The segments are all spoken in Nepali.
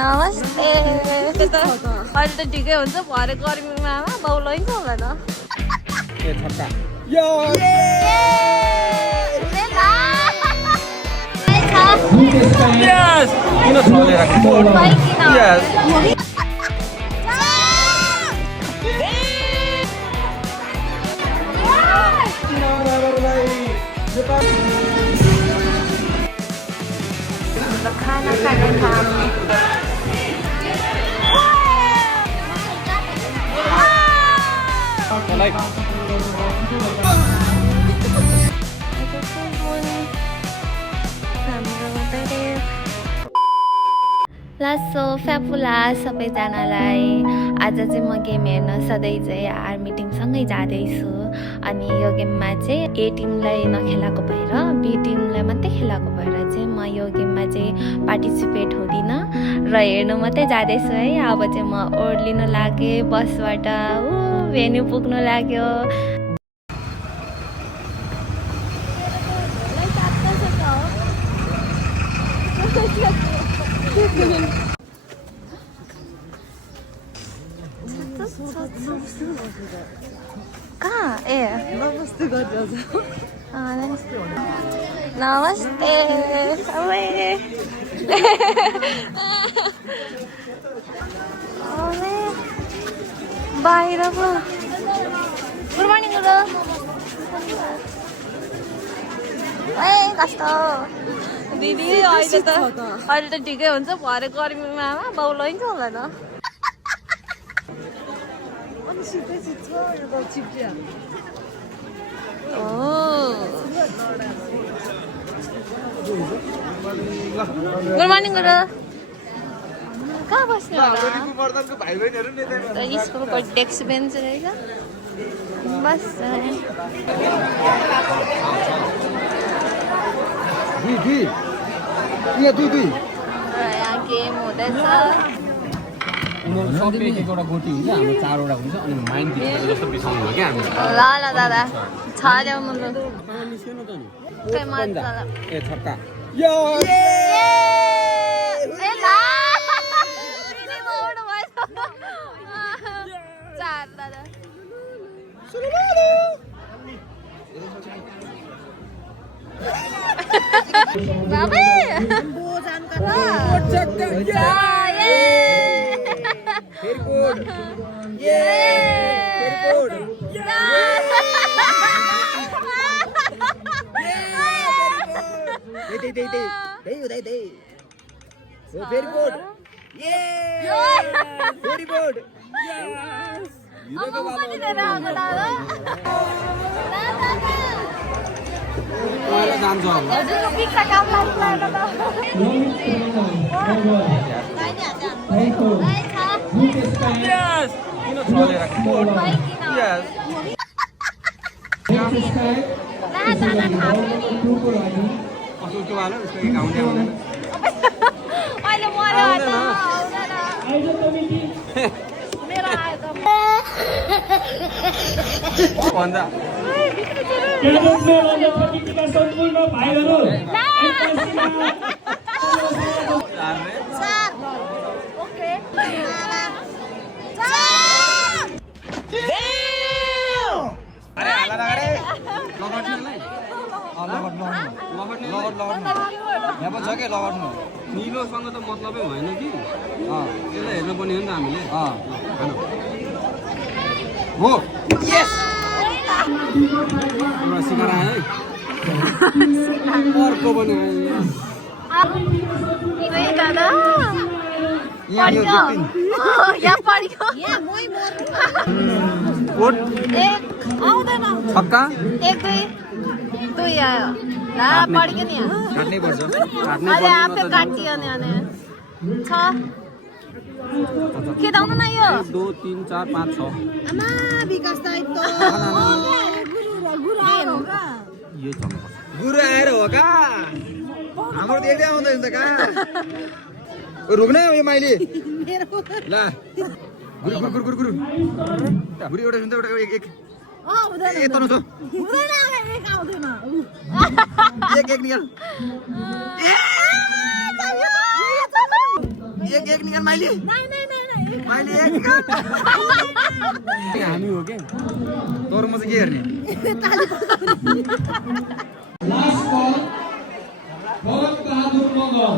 नमस्ते अहिले त ठिकै हुन्छ भरे गर्मीमा बाउ लैन्छ होला त खाना खाने ठाम लासो फ्याफुला सबैजनालाई आज चाहिँ म गेम हेर्न सधैँ चाहिँ आर्मी टिमसँगै जाँदैछु अनि यो गेममा चाहिँ ए टिमलाई नखेलाएको भएर बी टिमलाई मात्रै खेलाएको भएर चाहिँ म यो गेममा चाहिँ पार्टिसिपेट हुँदिनँ र हेर्नु मात्रै जाँदैछु है। अब चाहिँ म ओर्लिनु लागेँ बसबाट भेन्यू पुग्नु लाग्यो। कहाँ ए नमस्ते नमस्ते बाहिर पो गुड मर्निङ गुरु ए कस्तो दिदी अहिले त ठिकै हुन्छ भरे गर्मीमा बाउ लैन्छ होला त गुड मर्निङ गुरु कहाँ बस्नु होला स्कुलको डेस्क बेन्च रहेछ बस यहाँ गेम हुँदैछ एउटा गोटी हुन्छ हाम्रो चारवटा हुन्छ अनि माइन्ड जस्तो बिसाउनु हो क्या हामी ल ल दादा छ ल्याउनु ए छक्का सम्पूर्ण भाइहरू निलोसँग त मतलबै भएन कि त्यसलाई हेर्नु पर्ने हो नि त हामीले हो एउटा सिकार आयो अर्को पनि छक्का एक दुई आयो ला पड्क्यो नि काट्नै पर्छ अहिले आफै काटियो नि छ खेदाउनु न यो 2 3 4 5 6 आमा विकास दाइ त गुरु आएर हो का यो चल्नु गुरु आएर हो का हाम्रो देख्दै आउँदैन त का रुक्न यो माइली ल गुरु गुरु गुरु गुरु गुरु एउटा सुन्छ एउटा एक ए तनु छ हुँदैन एक आउँदैन एक निकाल एक एक निकाल माइली नहीं नहीं नहीं नहीं माइली एक निकाल हामी हो के तोर म चाहिँ के हेर्ने लास्ट कल भरत बहादुर मगर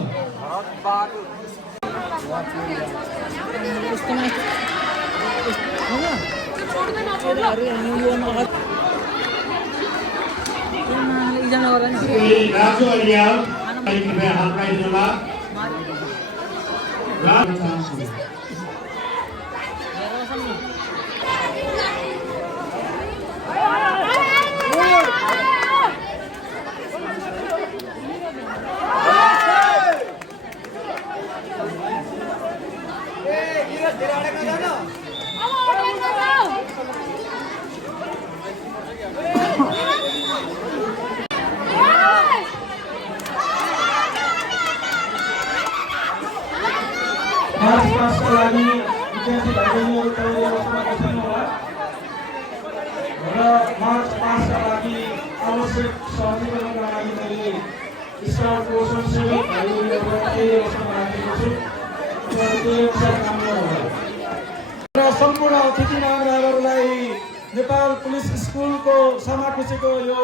राजु अलियाल कृपया हात पाइदिनुहोला पासका लागि विद्यार्थी भाइबहिनीहरू तयारीमा बस्नुहोला र मार्च पासका लागि आवश्यक सहजीकरणका लागि मैले स्टाफको स्वयंसेवक भाइबहिनीहरूलाई तयारीमा राखेको छु र त्यो अनुसार काम गर्नुहोला र सम्पूर्ण अतिथि महानुभावहरूलाई नेपाल पुलिस स्कुलको समाकुचीको यो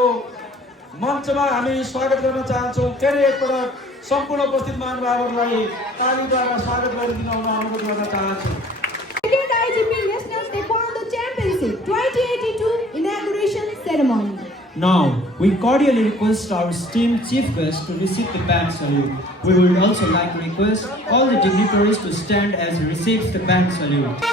मञ्चमा हामी स्वागत गर्न चाहन्छौँ। फेरि एकपटक सम्पूर्ण उपस्थित महानुभावहरूलाई तालीद्वारा स्वागत गरिदिन अनुरोध गर्न चाहन्छु। Second IGP National Taekwondo Championship 2082 inauguration ceremony. Now, we cordially request our esteemed chief guest to receive the band salute. We would also like to request all the dignitaries to stand as he receives the band salute.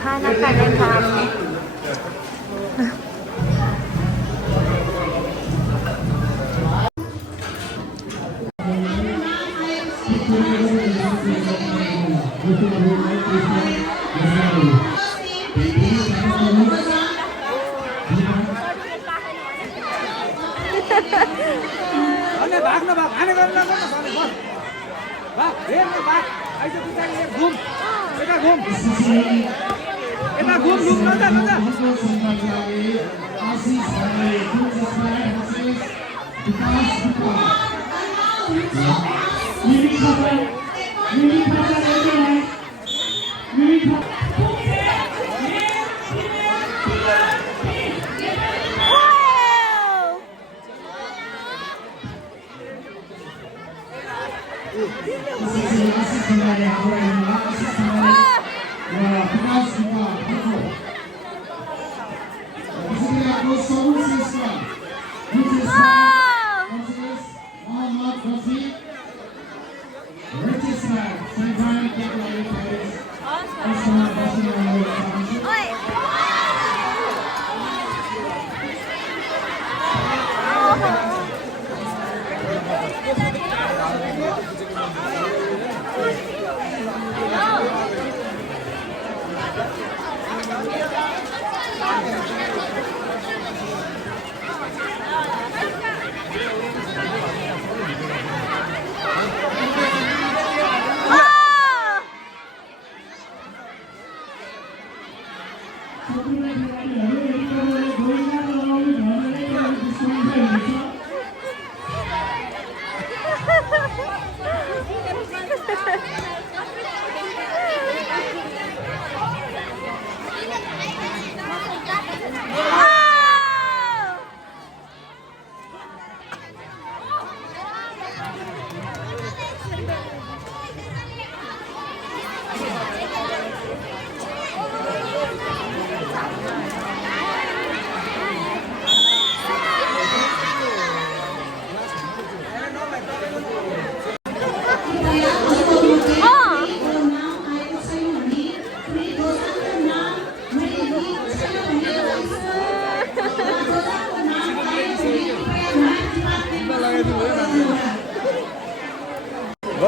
खाना खाने काम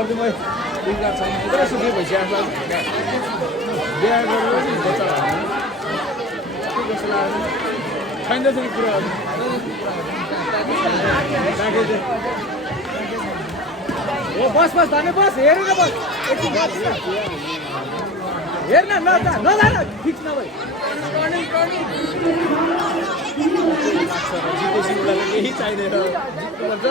गर्छु म बिगार छैन यता सुखी भइसकेको छ बिहा गरेर नि बच्चा लाग्यो के जस्तो लाग्यो छैन जस्तो कुराहरू ओ बस बस धाने बस हेरेर बस एकछिन बस हेर्न नजान फिक्स नभए जितेपछि उसलाई केही चाहिँदैन जित्नुपर्छ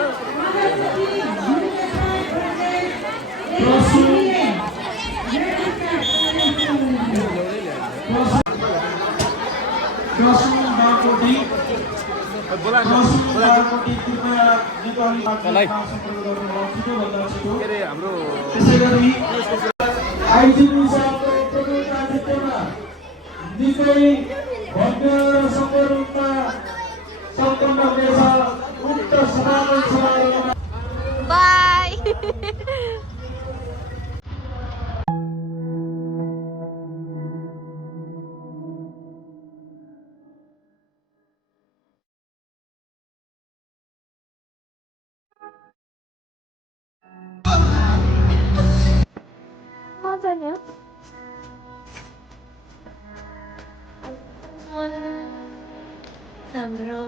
क्रसिङ बारकोटी बारकोटी कृपया नेपाली भाषामा सम्पर्क गर्नुभयो छिटोभन्दा छिटो के अरे हाम्रो त्यसै गरी आइजिपी साहबको प्रतिनिधित्वमा निकै भव्य र सफल रूपमा सम्पन्न हुनेछ उक्त समापन समारोहमा बाई मजा नि हाम्रो